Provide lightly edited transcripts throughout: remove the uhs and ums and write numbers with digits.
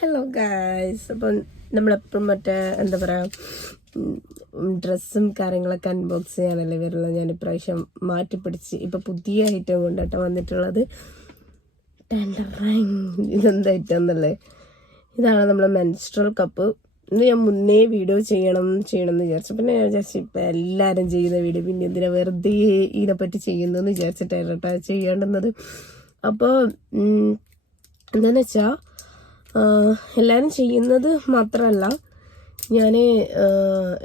Hello guys. അപ്പം നമ്മളെപ്പോഴും എന്താ പറയുക, ഡ്രസ്സും കാര്യങ്ങളൊക്കെ അൺബോക്സ് ചെയ്യാനല്ലേ വരുള്ളൂ. ഞാൻ ഇപ്രാവശ്യം മാറ്റിപ്പിടിച്ച് ഇപ്പം പുതിയ ഐറ്റം കൊണ്ടാട്ടോ വന്നിട്ടുള്ളത്. ഇതെന്താ ഐറ്റം എന്നല്ലേ? ഇതാണ് നമ്മളെ മെൻസ്ട്രൽ കപ്പ്. ഇന്ന് ഞാൻ മുന്നേ വീഡിയോ ചെയ്യണം എന്ന് വിചാരിച്ചു. പിന്നെ ഞാൻ വിചാരിച്ചു ഇപ്പം എല്ലാവരും ചെയ്യുന്ന വീഡിയോ പിന്നെ എന്തിനാ വെറുതെ ഇതിനെപ്പറ്റി ചെയ്യുന്നതെന്ന് വിചാരിച്ചിട്ടായിരുന്നു കേട്ടോ ചെയ്യേണ്ടുന്നത്. അപ്പോൾ എന്താണെന്ന് വെച്ചാൽ എല്ലാവരും ചെയ്യുന്നത് മാത്രമല്ല, ഞാൻ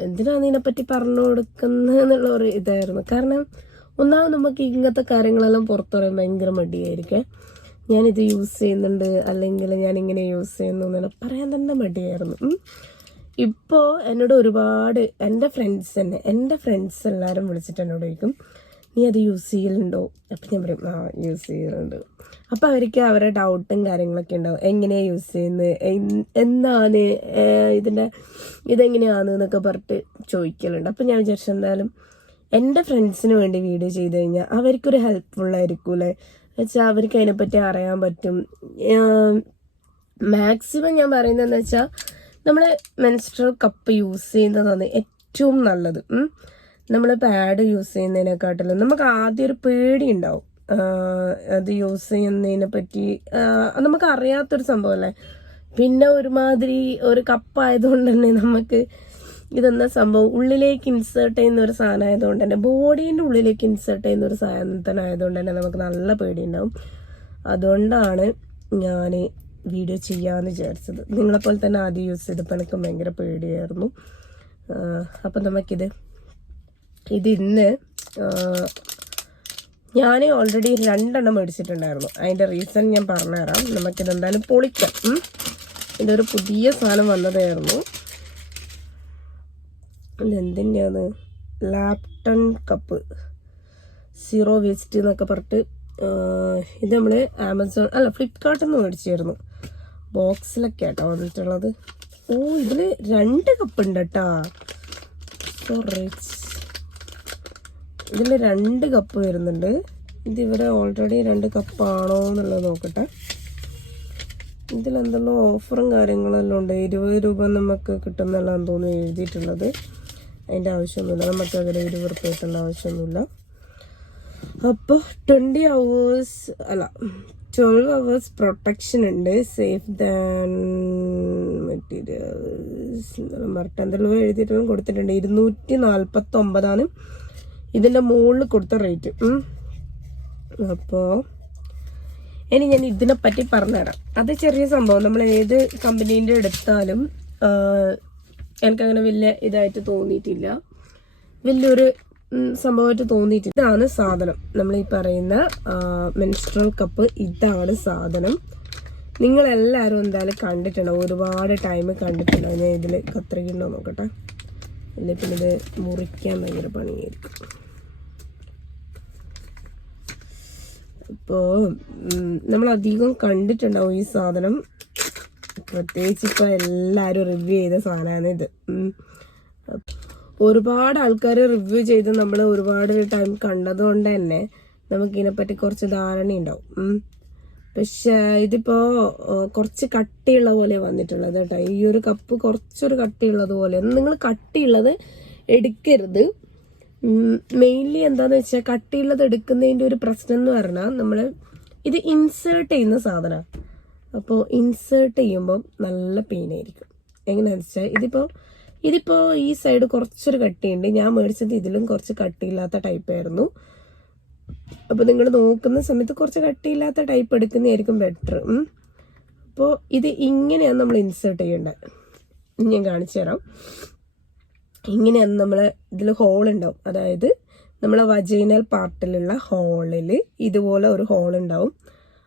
എന്തിനാണ് ഇതിനെപ്പറ്റി പറഞ്ഞു കൊടുക്കുന്നത് എന്നുള്ള ഒരു ഇതായിരുന്നു. കാരണം ഒന്നാമത് നമുക്ക് ഇങ്ങനത്തെ കാര്യങ്ങളെല്ലാം പുറത്തു പറയാൻ ഭയങ്കര മടിയായിരിക്കും. ഞാനിത് യൂസ് ചെയ്യുന്നുണ്ട് അല്ലെങ്കിൽ ഞാനിങ്ങനെ യൂസ് ചെയ്യുന്നു എന്നല്ല പറയാൻ തന്നെ മടിയായിരുന്നു. ഇപ്പോൾ എന്നോട് ഒരുപാട് എൻ്റെ ഫ്രണ്ട്സ് എല്ലാവരും വിളിച്ചിട്ട് എന്നോട് ചോദിക്കും, നീ അത് യൂസ് ചെയ്യലുണ്ടോ? അപ്പം ഞാൻ പറയും യൂസ് ചെയ്യുന്നുണ്ട്. അപ്പം അവർക്ക് അവരുടെ ഡൗട്ടും കാര്യങ്ങളൊക്കെ ഉണ്ടാവും. എങ്ങനെയാണ് യൂസ് ചെയ്യുന്നത്, എന്താണ് ഇതെങ്ങനെയാണ് എന്നൊക്കെ പറഞ്ഞിട്ട് ചോദിക്കലുണ്ട്. അപ്പം ഞാൻ വിചാരിച്ചു എന്തായാലും എൻ്റെ ഫ്രണ്ട്സിന് വേണ്ടി വീഡിയോ ചെയ്ത് കഴിഞ്ഞാൽ അവർക്കൊരു ഹെൽപ്ഫുള്ളായിരിക്കൂലേ വെച്ചാൽ അവർക്ക് അതിനെപ്പറ്റി അറിയാൻ പറ്റും. മാക്സിമം ഞാൻ പറയുന്നതെന്ന് വെച്ചാൽ നമ്മൾ മെൻസ്ട്രൽ കപ്പ് യൂസ് ചെയ്യുന്നതാണ് ഏറ്റവും നല്ലത്. നമ്മൾ പാഡ് യൂസ് ചെയ്യുന്നതിനെക്കാട്ടിലും നമുക്ക് ആദ്യം ഒരു പേടി ഉണ്ടാവും. അത് യൂസ് ചെയ്യുന്നതിനെ പറ്റി നമുക്ക് അറിയാത്തൊരു സംഭവമല്ലേ. പിന്നെ ഒരുമാതിരി ഒരു കപ്പായതുകൊണ്ട് തന്നെ നമുക്ക് ഇതെന്ന സംഭവം ഉള്ളിലേക്ക് ഇൻസേർട്ട് ചെയ്യുന്ന ഒരു സാധനം ആയതുകൊണ്ട് തന്നെ, ബോഡീൻ്റെ ഉള്ളിലേക്ക് ഇൻസേർട്ട് ചെയ്യുന്ന ഒരു സാധനത്തിനായതുകൊണ്ട് തന്നെ നമുക്ക് നല്ല പേടിയുണ്ടാവും. അതുകൊണ്ടാണ് ഞാൻ വീഡിയോ ചെയ്യാമെന്ന് വിചാരിച്ചത്. നിങ്ങളെപ്പോലെ തന്നെ ആദ്യം യൂസ് ചെയ്തപ്പോൾ എനിക്ക് ഭയങ്കര പേടിയായിരുന്നു. അപ്പം നമുക്കിത് ഇന്ന് ഞാൻ ഓൾറെഡി 2 എണ്ണം മേടിച്ചിട്ടുണ്ടായിരുന്നു. അതിൻ്റെ റീസൺ ഞാൻ പറഞ്ഞുതരാം. നമുക്കിതെന്തായാലും പൊളിക്കാം. ഇതൊരു പുതിയ സാധനം വന്നതായിരുന്നു. ഇതെന്തിൻ്റെയാണ്? ലാപ്ടൺ കപ്പ് 0 വേസ്റ്റ് എന്നൊക്കെ പറഞ്ഞിട്ട് ഇത് നമ്മൾ ഫ്ലിപ്കാർട്ടിൽ നിന്ന് മേടിച്ചായിരുന്നു. ബോക്സിലൊക്കെ ആട്ടോ വന്നിട്ടുള്ളത്. ഇതിൽ 2 കപ്പ് ഉണ്ട് കേട്ടോ. So rich. ഇതിൽ 2 കപ്പ് വരുന്നുണ്ട്. ഇതിവിടെ ഓൾറെഡി 2 കപ്പാണോ എന്നുള്ളത് നോക്കട്ടെ. ഇതിലെന്തെല്ലാം ഓഫറും കാര്യങ്ങളെല്ലാം ഉണ്ട്. 20 രൂപ നമുക്ക് കിട്ടുന്നെല്ലാം തോന്നുന്നു എഴുതിയിട്ടുള്ളത്. അതിൻ്റെ ആവശ്യമൊന്നുമില്ല, നമുക്ക് അങ്ങനെ 20 രൂപ കിട്ടേണ്ട ആവശ്യമൊന്നുമില്ല. അപ്പോൾ 12 hours പ്രൊട്ടക്ഷൻ ഉണ്ട്. സേഫ് ദാൻ മെറ്റീരിയൽസ് എന്തെല്ലാം എഴുതിയിട്ടും കൊടുത്തിട്ടുണ്ട്. 249 ഇതിൻ്റെ മുകളിൽ കൊടുത്ത റേറ്റ്. അപ്പോൾ ഇനി ഞാൻ ഇതിനെപ്പറ്റി പറഞ്ഞുതരാം. അത് ചെറിയ സംഭവം. നമ്മൾ ഏത് കമ്പനീൻ്റെ എടുത്താലും എനിക്കങ്ങനെ വലിയ ഇതായിട്ട് തോന്നിയിട്ടില്ല, വലിയൊരു സംഭവമായിട്ട് തോന്നിയിട്ടില്ല. ഇതാണ് സാധനം, നമ്മൾ ഈ പറയുന്ന മെൻസ്ട്രൽ കപ്പ്. ഇതാണ് സാധനം. നിങ്ങളെല്ലാവരും എന്തായാലും കണ്ടിട്ടുണ്ടാവും, ഒരുപാട് ടൈം കണ്ടിട്ടുണ്ടാവും. ഞാൻ ഇതിൽ കത്രികയുണ്ടോ നോക്കട്ടെ. ഇല്ല, പിന്നെ ഇത് മുറിക്കാൻ ഭയങ്കര പണിയായിരിക്കും. അപ്പോൾ നമ്മളധികം കണ്ടിട്ടുണ്ടാവും ഈ സാധനം. പ്രത്യേകിച്ച് ഇപ്പോൾ എല്ലാവരും റിവ്യൂ ചെയ്ത സാധനമാണ് ഇത്. ഒരുപാട് ആൾക്കാർ റിവ്യൂ ചെയ്ത് നമ്മൾ ഒരുപാട് ടൈം കണ്ടതുകൊണ്ട് തന്നെ നമുക്കിതിനെപ്പറ്റി കുറച്ച് ധാരണയുണ്ടാവും. പക്ഷേ ഇതിപ്പോൾ കുറച്ച് കട്ടിയുള്ള പോലെ വന്നിട്ടുള്ളത് കേട്ടോ. ഈ ഒരു കപ്പ് കുറച്ചൊരു കട്ടിയുള്ളത് പോലെ. നിങ്ങൾ കട്ടിയുള്ളത് എടുക്കരുത്. മെയിൻലി എന്താണെന്ന് വെച്ചാൽ കട്ടിയുള്ളത് എടുക്കുന്നതിൻ്റെ ഒരു പ്രശ്നം എന്ന് പറഞ്ഞാൽ നമ്മൾ ഇത് ഇൻസേർട്ട് ചെയ്യുന്ന സാധനമാണ്. അപ്പോൾ ഇൻസേർട്ട് ചെയ്യുമ്പം നല്ല പെയിനായിരിക്കും. എങ്ങനെയാണെന്ന് വെച്ചാൽ ഇതിപ്പോൾ ഈ സൈഡ് കുറച്ചൊരു കട്ടിയുണ്ട്. ഞാൻ മേടിച്ചത് ഇതിലും കുറച്ച് കട്ടിയില്ലാത്ത ടൈപ്പായിരുന്നു. അപ്പോൾ നിങ്ങൾ നോക്കുന്ന സമയത്ത് കുറച്ച് കട്ടിയില്ലാത്ത ടൈപ്പ് എടുക്കുന്നതായിരിക്കും ബെറ്റർ. അപ്പോൾ ഇത് ഇങ്ങനെയാണ് നമ്മൾ ഇൻസേർട്ട് ചെയ്യേണ്ടത്. ഞാൻ കാണിച്ചു തരാം. ഇങ്ങനെയാണ് നമ്മൾ ഇതിൽ ഹോൾ ഉണ്ടാവും. അതായത് നമ്മളെ വജൈനൽ പാർട്ടിലുള്ള ഹോളിൽ ഇതുപോലെ ഒരു ഹോൾ ഉണ്ടാവും.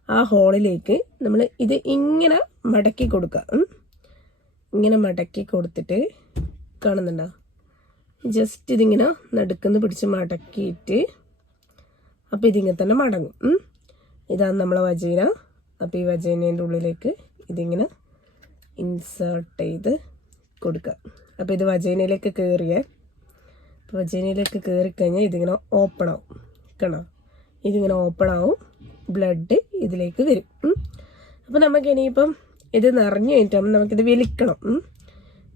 ആ ഹോളിലേക്ക് നമ്മൾ ഇത് ഇങ്ങനെ മടക്കി കൊടുക്കുക. ഇങ്ങനെ മടക്കി കൊടുത്തിട്ട് കാണുന്നുണ്ടോ? ജസ്റ്റ് ഇതിങ്ങനെ നടുക്കുന്ന് പിടിച്ച് മടക്കിയിട്ട് അപ്പോൾ ഇതിങ്ങനെ തന്നെ മടങ്ങും. ഇതാണ് നമ്മളെ വജൈന. അപ്പോൾ ഈ വജൈനേൻ്റെ ഉള്ളിലേക്ക് ഇതിങ്ങനെ ഇൻസേർട്ട് ചെയ്ത് കൊടുക്കുക. അപ്പോൾ ഇത് വജൈനയിലേക്ക് കയറിയേ. അപ്പോൾ വജൈനയിലേക്ക് കയറിക്കഴിഞ്ഞാൽ ഇതിങ്ങനെ ഓപ്പൺ ആവും. കാണാം, ഇതിങ്ങനെ ഓപ്പൺ ആവും. ബ്ലഡ് ഇതിലേക്ക് വരും. അപ്പോൾ നമുക്ക് ഇനിയിപ്പം ഇത് നിറഞ്ഞു കഴിഞ്ഞിട്ടാകുമ്പോൾ നമുക്കിത് വലിക്കണം.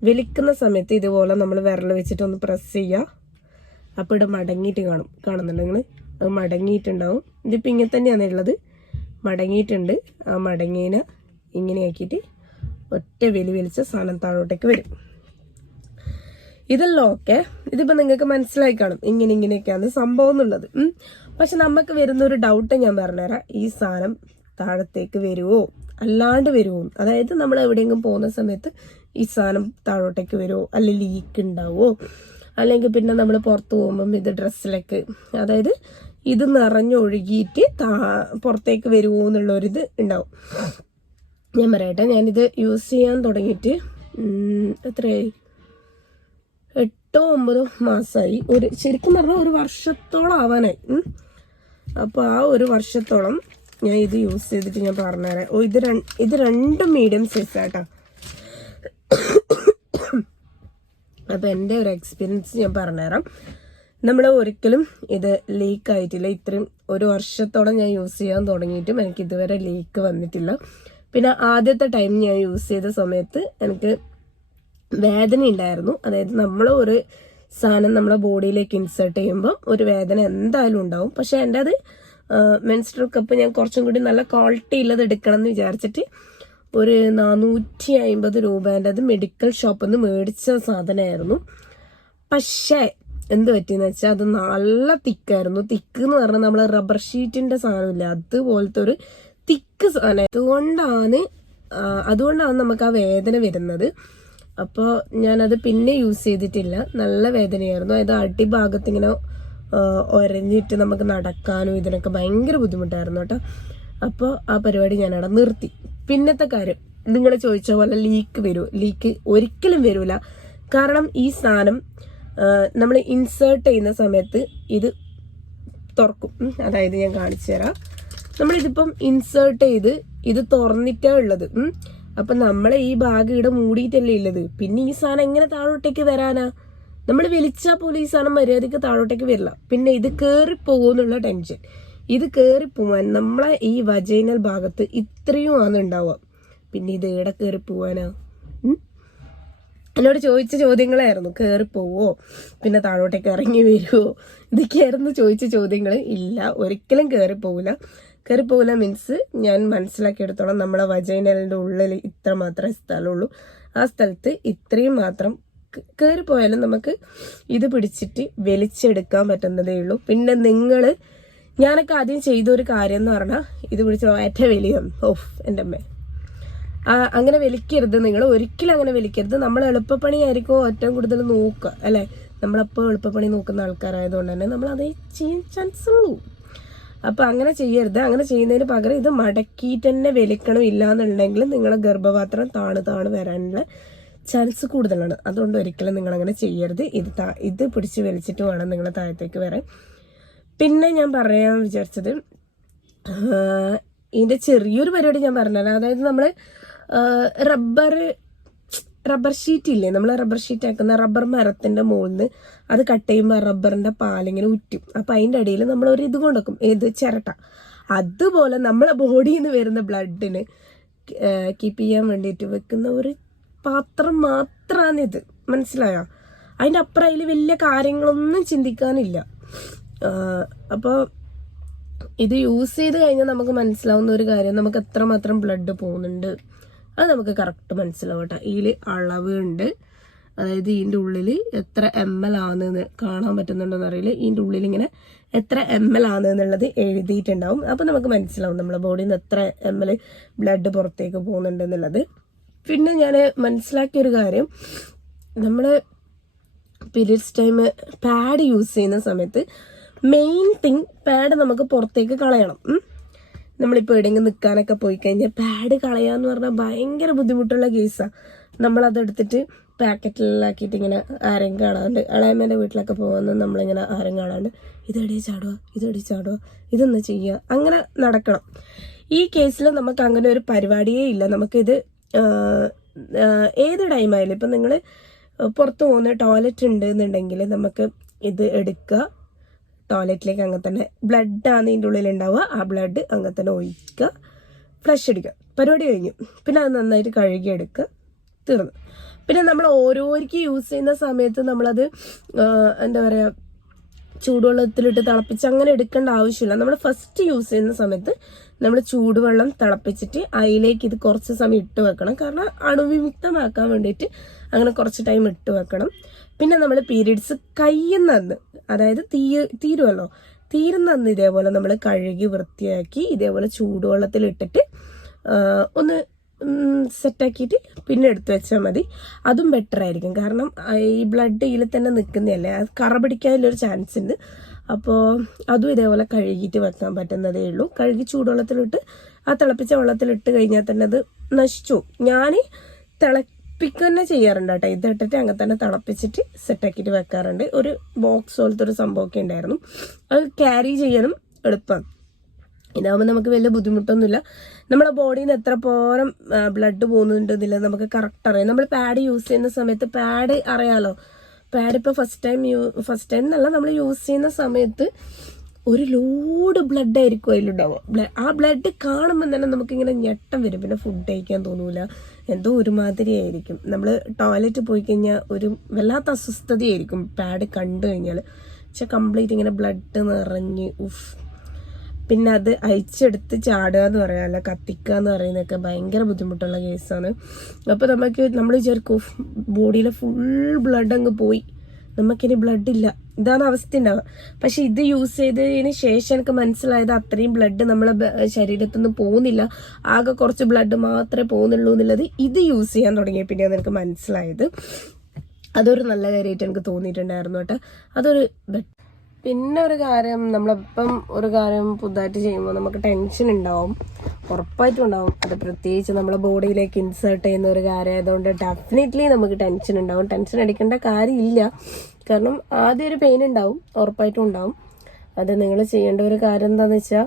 വലിക്കുന്ന സമയത്ത് ഇതുപോലെ നമ്മൾ വിരൽ വെച്ചിട്ട് ഒന്ന് പ്രസ് ചെയ്യുക. അപ്പോൾ ഇവിടെ മടങ്ങിയിട്ട് കാണുന്നുണ്ട് നിങ്ങൾ, അത് മടങ്ങിയിട്ടുണ്ടാവും. ഇതിപ്പോൾ ഇങ്ങനെ തന്നെയാണ് ഉള്ളത്, മടങ്ങിയിട്ടുണ്ട്. ആ മടങ്ങീനെ ഇങ്ങനെ ആക്കിയിട്ട് ഒറ്റ വലിച്ച സാധനം താഴോട്ടേക്ക് വരും. ഇതെല്ലാം ഓക്കെ. ഇതിപ്പോൾ നിങ്ങൾക്ക് മനസ്സിലായി കാണും ഇങ്ങനെയൊക്കെയാണ് സംഭവം എന്നുള്ളത്. പക്ഷെ നമുക്ക് വരുന്നൊരു ഡൗട്ട് ഞാൻ പറഞ്ഞുതരാം. ഈ സാധനം താഴത്തേക്ക് വരുമോ അല്ലാണ്ട് വരുമോ, അതായത് നമ്മൾ എവിടെയെങ്കിലും പോകുന്ന സമയത്ത് ഈ സാധനം താഴോട്ടേക്ക് വരുമോ, അല്ലെങ്കിൽ ലീക്ക് ഉണ്ടാവുമോ, അല്ലെങ്കിൽ പിന്നെ നമ്മൾ പുറത്ത് പോകുമ്പം ഇത് ഡ്രസ്സിലേക്ക്, അതായത് ഇത് നിറഞ്ഞൊഴുകിയിട്ട് പുറത്തേക്ക് വരുമോ എന്നുള്ളൊരിത് ഉണ്ടാവും. ഞാൻ പറയട്ടെ, ഞാനിത് യൂസ് ചെയ്യാൻ തുടങ്ങിയിട്ട് എത്രയായി, 8-9 മാസമായി. ശരിക്കും പറഞ്ഞാൽ 1 വർഷത്തോളം ആവാനായി. അപ്പോൾ ആ 1 വർഷത്തോളം ഞാൻ ഇത് യൂസ് ചെയ്തിട്ട് ഞാൻ പറഞ്ഞുതരാം. ഇത് രണ്ടും മീഡിയം സൈസാട്ടോ. അപ്പോൾ എൻ്റെ ഒരു എക്സ്പീരിയൻസ് ഞാൻ പറഞ്ഞുതരാം. നമ്മൾ ഒരിക്കലും ഇത് ലീക്ക് ആയിട്ടില്ല. ഇത്രയും 1 വർഷത്തോളം ഞാൻ യൂസ് ചെയ്യാൻ തുടങ്ങിയിട്ടും എനിക്ക് ഇതുവരെ ലീക്ക് വന്നിട്ടില്ല. പിന്നെ ആദ്യത്തെ ടൈം ഞാൻ യൂസ് ചെയ്ത സമയത്ത് എനിക്ക് വേദന ഉണ്ടായിരുന്നു. അതായത് നമ്മൾ ഒരു സാധനം നമ്മളെ ബോഡിയിലേക്ക് ഇൻസേർട്ട് ചെയ്യുമ്പോൾ ഒരു വേദന എന്തായാലും ഉണ്ടാവും. പക്ഷെ എൻ്റെ അത് മെൻസ്ട്രൽ കപ്പ് ഞാൻ കുറച്ചും കൂടി നല്ല ക്വാളിറ്റി ഉള്ളത് എടുക്കണം എന്ന് വിചാരിച്ചിട്ട് ഒരു 450 രൂപേൻ്റെ അത് മെഡിക്കൽ ഷോപ്പിൽ നിന്ന് മേടിച്ച സാധനമായിരുന്നു. പക്ഷേ എന്ത് പറ്റിയെന്ന് വെച്ചാൽ അത് നല്ല തിക്കായിരുന്നു. തിക്ക് എന്ന് പറഞ്ഞാൽ നമ്മൾ റബ്ബർ ഷീറ്റിന്റെ സാധനമില്ല, അതുപോലത്തെ ഒരു തിക്ക് സാധനം. അതുകൊണ്ടാണ് നമുക്ക് ആ വേദന വരുന്നത്. അപ്പോൾ ഞാനത് പിന്നെ യൂസ് ചെയ്തിട്ടില്ല. നല്ല വേദനയായിരുന്നു. അതായത് അടിഭാഗത്ത് ഇങ്ങനെ ഒരഞ്ഞിട്ട് നമുക്ക് നടക്കാനും ഇതിനൊക്കെ ഭയങ്കര ബുദ്ധിമുട്ടായിരുന്നു കേട്ടോ. അപ്പോൾ ആ പരിപാടി ഞാനവിടെ നിർത്തി. പിന്നത്തെ കാര്യം, നിങ്ങൾ ചോദിച്ച പോലെ ലീക്ക് വരുമോ? ലീക്ക് ഒരിക്കലും വരില്ല. കാരണം ഈ സാധനം നമ്മൾ ഇൻസേർട്ട് ചെയ്യുന്ന സമയത്ത് ഇത് തുറക്കും. അതായത് ഞാൻ കാണിച്ചു തരാം. നമ്മളിതിപ്പം ഇൻസേർട്ട് ചെയ്ത് ഇത് തുറന്നിട്ടാ ഉള്ളത്. അപ്പം നമ്മളെ ഈ ഭാഗം ഇവിടെ മൂടിയിട്ടല്ലേ ഉള്ളത്. പിന്നെ ഈ സാധനം എങ്ങനെ താഴോട്ടേക്ക് വരാനാ? നമ്മൾ വലിച്ചാൽ പോലും ഈ സാധനം മര്യാദയ്ക്ക് താഴോട്ടേക്ക് വരില്ല. പിന്നെ ഇത് കയറിപ്പോകുന്നുള്ള ടെൻഷൻ. ഇത് കയറിപ്പോവാൻ നമ്മളെ ഈ വജൈനൽ ഭാഗത്ത് ഇത്രയും ആണ് ഉണ്ടാവുക. പിന്നെ ഇത് എവിടെ കയറിപ്പോവാനാ? എന്നോട് ചോദിച്ച ചോദ്യങ്ങളായിരുന്നു. കയറിപ്പോവോ, പിന്നെ താഴോട്ടേക്ക് ഇറങ്ങി വരുമോ, ഇതൊക്കെയായിരുന്നു ചോദിച്ച ചോദ്യങ്ങൾ. ഇല്ല, ഒരിക്കലും കയറിപ്പോവില്ല മീൻസ് ഞാൻ മനസ്സിലാക്കിയെടുത്തോളം നമ്മളെ വജൈനലിൻ്റെ ഉള്ളിൽ ഇത്ര മാത്രമേ സ്ഥലമുള്ളൂ. ആ സ്ഥലത്ത് ഇത്രയും മാത്രം കയറിപ്പോയാലും നമുക്ക് ഇത് പിടിച്ചിട്ട് വലിച്ചെടുക്കാൻ പറ്റുന്നതേ ഉള്ളൂ. പിന്നെ ഞാനൊക്കെ ആദ്യം ചെയ്തൊരു കാര്യം എന്ന് പറഞ്ഞാൽ ഇത് പിടിച്ച് ഏറ്റ വലിയ എൻ്റെ അമ്മ അങ്ങനെ വലിക്കരുത്. നിങ്ങൾ ഒരിക്കലും അങ്ങനെ വലിക്കരുത്. നമ്മൾ എളുപ്പപ്പണിയായിരിക്കും ഏറ്റവും കൂടുതൽ നോക്കുക അല്ലേ. നമ്മളപ്പോൾ എളുപ്പപ്പണി നോക്കുന്ന ആൾക്കാരായതുകൊണ്ട് തന്നെ നമ്മൾ അതേ ചെയ്യാൻ ചാൻസ് ഉള്ളൂ. അപ്പം അങ്ങനെ ചെയ്യരുത്. അങ്ങനെ ചെയ്യുന്നതിന് പകരം ഇത് മടക്കിയിട്ട് തന്നെ വലിക്കണം. ഇല്ലാന്നുണ്ടെങ്കിൽ നിങ്ങളെ ഗർഭപാത്രം താണ് വരാനുള്ള ചാൻസ് കൂടുതലാണ്. അതുകൊണ്ട് ഒരിക്കലും നിങ്ങളങ്ങനെ ചെയ്യരുത്. ഇത് പിടിച്ച് വലിച്ചിട്ട് വേണം നിങ്ങൾ താഴത്തേക്ക് വരാൻ. പിന്നെ ഞാൻ പറയാൻ വിചാരിച്ചത്, ഇതിൻ്റെ ചെറിയൊരു പരിപാടി ഞാൻ പറഞ്ഞുതരാം. അതായത് നമ്മൾ റബ്ബർ ഷീറ്റ് ഇല്ലേ, നമ്മൾ റബ്ബർ ഷീറ്റ് ആക്കുന്ന റബ്ബർ മരത്തിന്റെ മുകളിൽ നിന്ന് അത് കട്ട് ചെയ്യുമ്പോൾ റബ്ബറിന്റെ പാലിങ്ങനെ ഉറ്റും. അപ്പൊ അതിൻ്റെ അടിയിൽ നമ്മൾ ഒരു ഇത് കൊണ്ടുവെക്കും, ഏത് ചിരട്ട. അതുപോലെ നമ്മളെ ബോഡിയിൽ നിന്ന് വരുന്ന ബ്ലഡിന് കീപ്പ് ചെയ്യാൻ വേണ്ടിയിട്ട് വെക്കുന്ന ഒരു പാത്രം മാത്രമാണിത്. മനസ്സിലായോ? അതിൻ്റെ അപ്പുറം അതിൽ വലിയ കാര്യങ്ങളൊന്നും ചിന്തിക്കാനില്ല. അപ്പോൾ ഇത് യൂസ് ചെയ്ത് കഴിഞ്ഞാൽ നമുക്ക് മനസ്സിലാവുന്ന ഒരു കാര്യം, നമുക്ക് എത്രമാത്രം ബ്ലഡ് പോകുന്നുണ്ട് അത് നമുക്ക് കറക്റ്റ് മനസ്സിലാവും കേട്ടോ. ഇതിൽ അളവ് ഉണ്ട്. അതായത് ഇതിൻ്റെ ഉള്ളിൽ എത്ര ml ആണെന്ന് കാണാൻ പറ്റുന്നുണ്ടോന്ന് അറിയില്ല. ഇതിൻ്റെ ഉള്ളിൽ ഇങ്ങനെ എത്ര ml ആണെന്നുള്ളത് എഴുതിയിട്ടുണ്ടാവും. അപ്പം നമുക്ക് മനസ്സിലാവും നമ്മളെ ബോഡിയിൽ നിന്ന് എത്ര ml ബ്ലഡ് പുറത്തേക്ക് പോകുന്നുണ്ട് എന്നുള്ളത്. പിന്നെ ഞാൻ മനസ്സിലാക്കിയൊരു കാര്യം, നമ്മൾ പീരിയഡ്സ് ടൈം പാഡ് യൂസ് ചെയ്യുന്ന സമയത്ത് മെയിൻ തിങ് പാഡ് നമുക്ക് പുറത്തേക്ക് കളയണം. നമ്മളിപ്പോൾ എവിടെയെങ്കിലും നിൽക്കാനൊക്കെ പോയി കഴിഞ്ഞാൽ പാഡ് കളയാന്ന് പറഞ്ഞാൽ ഭയങ്കര ബുദ്ധിമുട്ടുള്ള കേസാണ്. നമ്മളതെടുത്തിട്ട് പാക്കറ്റിലാക്കിയിട്ട് ഇങ്ങനെ ആരെയും കാണാണ്ട്, ഇളയമ്മേൻ്റെ വീട്ടിലൊക്കെ പോകുന്ന നമ്മളിങ്ങനെ ആരും കാണാണ്ട് ഇതെടി ചാടുക ഇതൊന്ന് ചെയ്യുക, അങ്ങനെ നടക്കണം. ഈ കേസിൽ നമുക്ക് അങ്ങനെ ഒരു പരിപാടിയേ ഇല്ല. നമുക്കിത് ഏത് ടൈമായാലും, ഇപ്പം നിങ്ങൾ പുറത്ത് പോകുന്ന ടോയ്ലറ്റ് ഉണ്ട് എന്നുണ്ടെങ്കിൽ നമുക്ക് ഇത് എടുക്കുക, ടോയ്ലറ്റിലേക്ക് അങ്ങനെ തന്നെ ബ്ലഡാണ് ഇതിൻ്റെ ഉള്ളിൽ ഉണ്ടാവുക, ആ ബ്ലഡ് അങ്ങനെ തന്നെ ഒഴിക്കുക, ഫ്ലഷ് അടിക്കുക. പരിപാടി കഴിഞ്ഞു. പിന്നെ അത് നന്നായിട്ട് കഴുകിയെടുക്കുക, തീർന്നു. പിന്നെ നമ്മൾ ഓരോരിക്കും യൂസ് ചെയ്യുന്ന സമയത്ത് നമ്മളത് എന്താ പറയുക, ചൂടുവെള്ളത്തിലിട്ട് തിളപ്പിച്ച് അങ്ങനെ എടുക്കേണ്ട ആവശ്യമില്ല. നമ്മൾ ഫസ്റ്റ് യൂസ് ചെയ്യുന്ന സമയത്ത് നമ്മൾ ചൂടുവെള്ളം തിളപ്പിച്ചിട്ട് അതിലേക്ക് ഇത് കുറച്ച് സമയം ഇട്ട് വെക്കണം. കാരണം അണുവിമുക്തമാക്കാൻ വേണ്ടിയിട്ട് അങ്ങനെ കുറച്ച് ടൈം ഇട്ട് വെക്കണം. പിന്നെ നമ്മൾ പീരീഡ്സ് കഴിയുന്നന്ന്, അതായത് തീരുമല്ലോ, തീരുന്നന്ന് ഇതേപോലെ നമ്മൾ കഴുകി വൃത്തിയാക്കി ഇതേപോലെ ചൂടുവെള്ളത്തിലിട്ടിട്ട് ഒന്ന് സെറ്റാക്കിയിട്ട് പിന്നെ എടുത്തു വെച്ചാൽ മതി. അതും ബെറ്റർ ആയിരിക്കും. കാരണം ഈ ബ്ലഡ് ഇതിൽ തന്നെ നിൽക്കുന്നതല്ലേ, അത് കറ പിടിക്കാനുള്ളൊരു ചാൻസ് ഉണ്ട്. അപ്പോൾ അതും ഇതേപോലെ കഴുകിയിട്ട് വെക്കാൻ പറ്റുന്നതേ ഉള്ളൂ. കഴുകി ചൂടുവെള്ളത്തിലിട്ട് ആ തിളപ്പിച്ച വെള്ളത്തിലിട്ട് കഴിഞ്ഞാൽ തന്നെ അത് നശിച്ചു. ഞാൻ തിളപ്പിക്കുക തന്നെ ചെയ്യാറുണ്ട് കേട്ടോ. ഇതിട്ടിട്ട് അങ്ങനെ തന്നെ തിളപ്പിച്ചിട്ട് സെറ്റാക്കിയിട്ട് വെക്കാറുണ്ട്. ഒരു ബോക്സ് പോലത്തെ ഒരു സംഭവമൊക്കെ ഉണ്ടായിരുന്നു, അത് ക്യാരി ചെയ്യാനും എളുപ്പമാണ്. ഇതാകുമ്പോൾ നമുക്ക് വലിയ ബുദ്ധിമുട്ടൊന്നുമില്ല. നമ്മുടെ ബോഡിയിൽ നിന്ന് എത്ര പോരം ബ്ലഡ് പോകുന്നുണ്ടെന്നില്ല നമുക്ക് കറക്റ്റ് അറിയാം. നമ്മൾ പാഡ് യൂസ് ചെയ്യുന്ന സമയത്ത് പാഡ് അറിയാലോ, പാഡ് ഇപ്പോൾ ഫസ്റ്റ് ടൈം എന്നല്ല, നമ്മൾ യൂസ് ചെയ്യുന്ന സമയത്ത് ഒരു ലോഡ് ബ്ലഡ് ആയിരിക്കും അതിലുണ്ടാവുക. ആ ബ്ലഡ് കാണുമ്പോൾ തന്നെ നമുക്കിങ്ങനെ ഞെട്ടം വരും. പിന്നെ ഫുഡ് കഴിക്കാൻ തോന്നൂല, എന്തോ ഒരുമാതിരി ആയിരിക്കും. നമ്മൾ ടോയ്ലറ്റ് പോയി കഴിഞ്ഞാൽ ഒരു വല്ലാത്ത അസ്വസ്ഥതയായിരിക്കും പാഡ് കണ്ടു കഴിഞ്ഞാൽ. പക്ഷെ കംപ്ലീറ്റ് ഇങ്ങനെ ബ്ലഡ് നിറഞ്ഞ് പിന്നെ അത് അയച്ചെടുത്ത് ചാടുക എന്ന് പറയുക, അല്ല കത്തിക്കുക എന്ന് പറയുന്നതൊക്കെ ഭയങ്കര ബുദ്ധിമുട്ടുള്ള കേസാണ്. അപ്പോൾ നമ്മൾ വിചാരിക്കും ബോഡിയിലെ ഫുൾ ബ്ലഡ് അങ്ങ് പോയി, നമുക്കിനി ബ്ലഡ് ഇല്ല, ഇതാണ് അവസ്ഥ ഉണ്ടാവുക. പക്ഷെ ഇത് യൂസ് ചെയ്തതിന് ശേഷം എനിക്ക് മനസ്സിലായത് അത്രയും ബ്ലഡ് നമ്മളെ ശരീരത്തിൽ നിന്ന് പോകുന്നില്ല, ആകെ കുറച്ച് ബ്ലഡ് മാത്രമേ പോകുന്നുള്ളൂ എന്നുള്ളത് ഇത് യൂസ് ചെയ്യാൻ തുടങ്ങിയ പിന്നെയാണ് എനിക്ക് മനസ്സിലായത്. അതൊരു നല്ല കാര്യമായിട്ട് എനിക്ക് തോന്നിയിട്ടുണ്ടായിരുന്നു കേട്ടോ. അതൊരു പിന്നെ ഒരു കാര്യം, നമ്മളിപ്പം ഒരു കാര്യം പുതുതായിട്ട് ചെയ്യുമ്പോൾ നമുക്ക് ടെൻഷൻ ഉണ്ടാവും, ഉറപ്പായിട്ടും ഉണ്ടാവും. അത് പ്രത്യേകിച്ച് നമ്മളെ ബോഡിയിലേക്ക് ഇൻസേർട്ട് ചെയ്യുന്ന ഒരു കാര്യം ആയതുകൊണ്ട് ഡെഫിനറ്റ്ലി നമുക്ക് ടെൻഷൻ ഉണ്ടാവും. ടെൻഷൻ അടിക്കേണ്ട കാര്യമില്ല. കാരണം ആദ്യം ഒരു പെയിൻ ഉണ്ടാവും, ഉറപ്പായിട്ടും ഉണ്ടാവും. അത് നിങ്ങൾ ചെയ്യേണ്ട ഒരു കാര്യം എന്താണെന്ന് വെച്ചാൽ,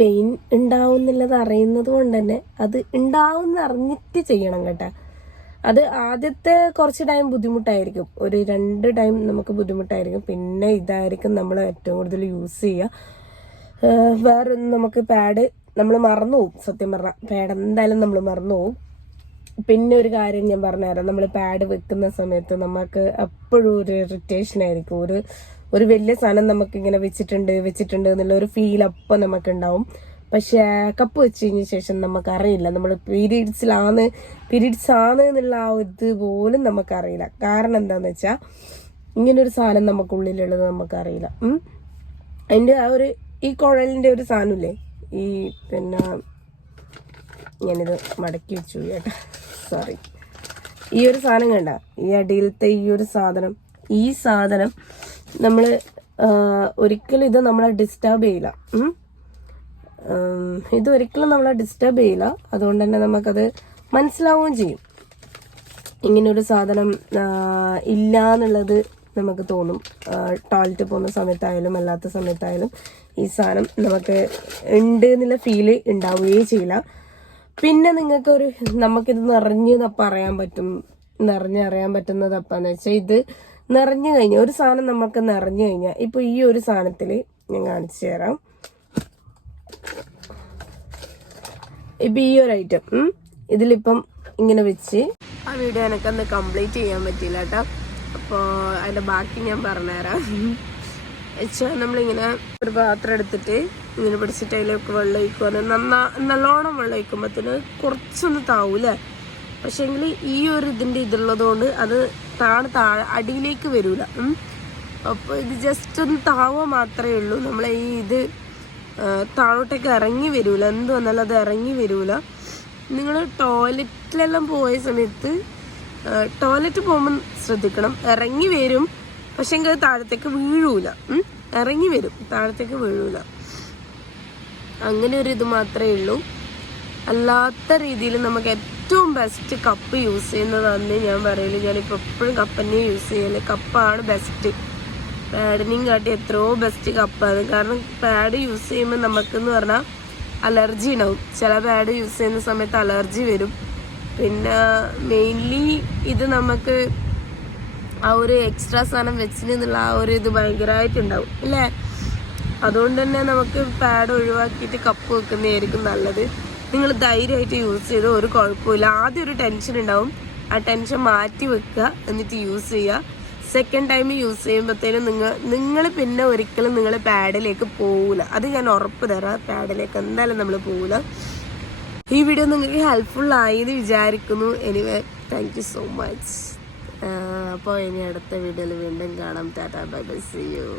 പെയിൻ ഉണ്ടാവും എന്നുള്ളത് അറിയുന്നത് കൊണ്ട് തന്നെ അത് ഉണ്ടാവും എന്ന് അറിഞ്ഞിട്ട് ചെയ്യണം കേട്ടോ. അത് ആദ്യത്തെ കുറച്ച് ടൈം ബുദ്ധിമുട്ടായിരിക്കും, ഒരു 2 ടൈം നമുക്ക് ബുദ്ധിമുട്ടായിരിക്കും. പിന്നെ ഇതായിരിക്കും നമ്മൾ ഏറ്റവും കൂടുതൽ യൂസ് ചെയ്യുക. വേറൊന്നും നമുക്ക് പാഡ് നമ്മൾ മറന്നു പോകും. സത്യം പറഞ്ഞാൽ പാഡ് എന്തായാലും നമ്മൾ മറന്നു പോകും. പിന്നെ ഒരു കാര്യം ഞാൻ പറഞ്ഞുതരാം, നമ്മൾ പാഡ് വെക്കുന്ന സമയത്ത് നമുക്ക് എപ്പോഴും ഒരു ഇറിറ്റേഷൻ ആയിരിക്കും. ഒരു വലിയ സാധനം നമുക്ക് ഇങ്ങനെ വെച്ചിട്ടുണ്ട് എന്നുള്ള ഒരു ഫീൽ അപ്പം നമുക്ക് ഉണ്ടാവും. പക്ഷെ കപ്പ് വെച്ച് കഴിഞ്ഞ ശേഷം നമുക്കറിയില്ല നമ്മൾ പീരീഡ്സ് ആണ് എന്നുള്ള ആ ഇത് പോലും നമുക്കറിയില്ല. കാരണം എന്താന്ന് വെച്ചാൽ ഇങ്ങനൊരു സാധനം നമുക്കുള്ളിലുള്ളത് നമുക്കറിയില്ല. അതിൻ്റെ ആ ഒരു ഈ കുഴലിൻ്റെ ഒരു സാധനമില്ലേ, ഈ പിന്നെ ഞാനിത് മടക്കി വെച്ചു കേട്ടോ, സോറി. ഈ ഒരു സാധനം കണ്ട, ഈ അടിയിലത്തെ ഈ ഒരു സാധനം, ഈ സാധനം നമ്മൾ ഒരിക്കലും ഇത് നമ്മളെ ഡിസ്റ്റർബ് ചെയ്യില്ല. ഇതൊരിക്കലും നമ്മളെ ഡിസ്റ്റർബ് ചെയ്യില്ല. അതുകൊണ്ട് തന്നെ നമുക്കത് മനസ്സിലാവുകയും ചെയ്യും. ഇങ്ങനൊരു സാധനം ഇല്ല എന്നുള്ളത് നമുക്ക് തോന്നും. ടോയ്ലറ്റ് പോകുന്ന സമയത്തായാലും അല്ലാത്ത സമയത്തായാലും ഈ സാധനം നമുക്ക് ഉണ്ട് എന്നുള്ള ഫീല് ഉണ്ടാവുകയേ ചെയ്യില്ല. പിന്നെ നമുക്കിത് അറിയാൻ പറ്റുന്നത് അപ്പാന്ന് വെച്ചാൽ, ഇത് നിറഞ്ഞു കഴിഞ്ഞാൽ, ഒരു സാധനം നമുക്ക് നിറഞ്ഞു കഴിഞ്ഞാൽ, ഇപ്പൊ ഈ ഒരു സാധനത്തിൽ ഞാൻ കാണിച്ചു തരാം. ഇപ്പം ഈ ഒരു ഐറ്റം ഇതിലിപ്പം ഇങ്ങനെ വെച്ച്, ആ വീഡിയോ എനിക്കന്ന് കംപ്ലീറ്റ് ചെയ്യാൻ പറ്റിയില്ല കേട്ടോ. അപ്പോൾ അതിൻ്റെ ബാക്കി ഞാൻ പറഞ്ഞുതരാം. വെച്ചാൽ നമ്മളിങ്ങനെ ഒരു പാത്രം എടുത്തിട്ട് ഇങ്ങനെ പിടിച്ചിട്ട് അതിലേക്ക് വെള്ളം ഒഴിക്കുക. നല്ലോണം വെള്ളം ഒഴിക്കുമ്പോഴത്തേന് കുറച്ചൊന്ന് താവൂല്ലേ. പക്ഷെ എങ്കിൽ ഈ ഒരു ഇതുള്ളത് കൊണ്ട് അത് താഴെ അടിയിലേക്ക് വരൂല. അപ്പോൾ ഇത് ജസ്റ്റ് ഒന്ന് താവുക മാത്രമേ ഉള്ളൂ. നമ്മളെ ഈ ഇത് താഴോട്ടേക്ക് ഇറങ്ങി വരൂല, എന്ത് വന്നാലും അത് ഇറങ്ങി വരൂല. നിങ്ങൾ ടോയ്ലറ്റിലെല്ലാം പോയ സമയത്ത് ടോയ്ലറ്റ് പോകുമ്പോൾ ശ്രദ്ധിക്കണം, ഇറങ്ങി വരും പക്ഷെ എങ്കിൽ അത് താഴത്തേക്ക് വീഴൂല. ഇറങ്ങി വരും, താഴത്തേക്ക് വീഴൂല. അങ്ങനെ ഒരു ഇത് മാത്രമേ ഉള്ളൂ. അല്ലാത്ത രീതിയിൽ നമുക്ക് ഏറ്റവും ബെസ്റ്റ് കപ്പ് യൂസ് ചെയ്യുന്നതാണെന്ന് ഞാൻ പറയല്. ഞാനിപ്പോൾ എപ്പോഴും കപ്പ് തന്നെ യൂസ് ചെയ്യല്. കപ്പാണ് ബെസ്റ്റ്. പാഡിനെയും കാട്ടി എത്രയോ ബെസ്റ്റ് കപ്പാണ്. കാരണം പാഡ് യൂസ് ചെയ്യുമ്പോൾ നമുക്കെന്ന് പറഞ്ഞാൽ അലർജി ഉണ്ടാവും. ചില പാഡ് യൂസ് ചെയ്യുന്ന സമയത്ത് അലർജി വരും. പിന്നെ മെയിൻലി ഇത് നമുക്ക് ആ ഒരു എക്സ്ട്രാ സാധനം വെച്ചിട്ട് എന്നുള്ള ആ ഒരു ഇത് ഭയങ്കരമായിട്ടുണ്ടാവും അല്ലേ. അതുകൊണ്ട് തന്നെ നമുക്ക് പാഡ് ഒഴിവാക്കിയിട്ട് കപ്പ് വെക്കുന്നതായിരിക്കും നല്ലത്. നിങ്ങൾ ധൈര്യമായിട്ട് യൂസ് ചെയ്ത് ഒരു കുഴപ്പമില്ല. ആദ്യം ഒരു ടെൻഷൻ ഉണ്ടാവും, ആ ടെൻഷൻ മാറ്റി വെക്കുക, എന്നിട്ട് യൂസ് ചെയ്യുക. സെക്കൻഡ് ടൈം യൂസ് ചെയ്യുമ്പോഴത്തേനും നിങ്ങൾ പിന്നെ ഒരിക്കലും നിങ്ങൾ പാഡിലേക്ക് പോവില്ല. അത് ഞാൻ ഉറപ്പ് തരാം, പാഡിലേക്ക് എന്തായാലും നമ്മൾ പോവില്ല. ഈ വീഡിയോ നിങ്ങൾക്ക് ഹെൽപ്ഫുൾ ആയി എന്ന് വിചാരിക്കുന്നു. Anyway thank you so much. അപ്പോൾ ഇനി അടുത്ത വീഡിയോയിൽ വീണ്ടും കാണാം. Tata bye bye, see U.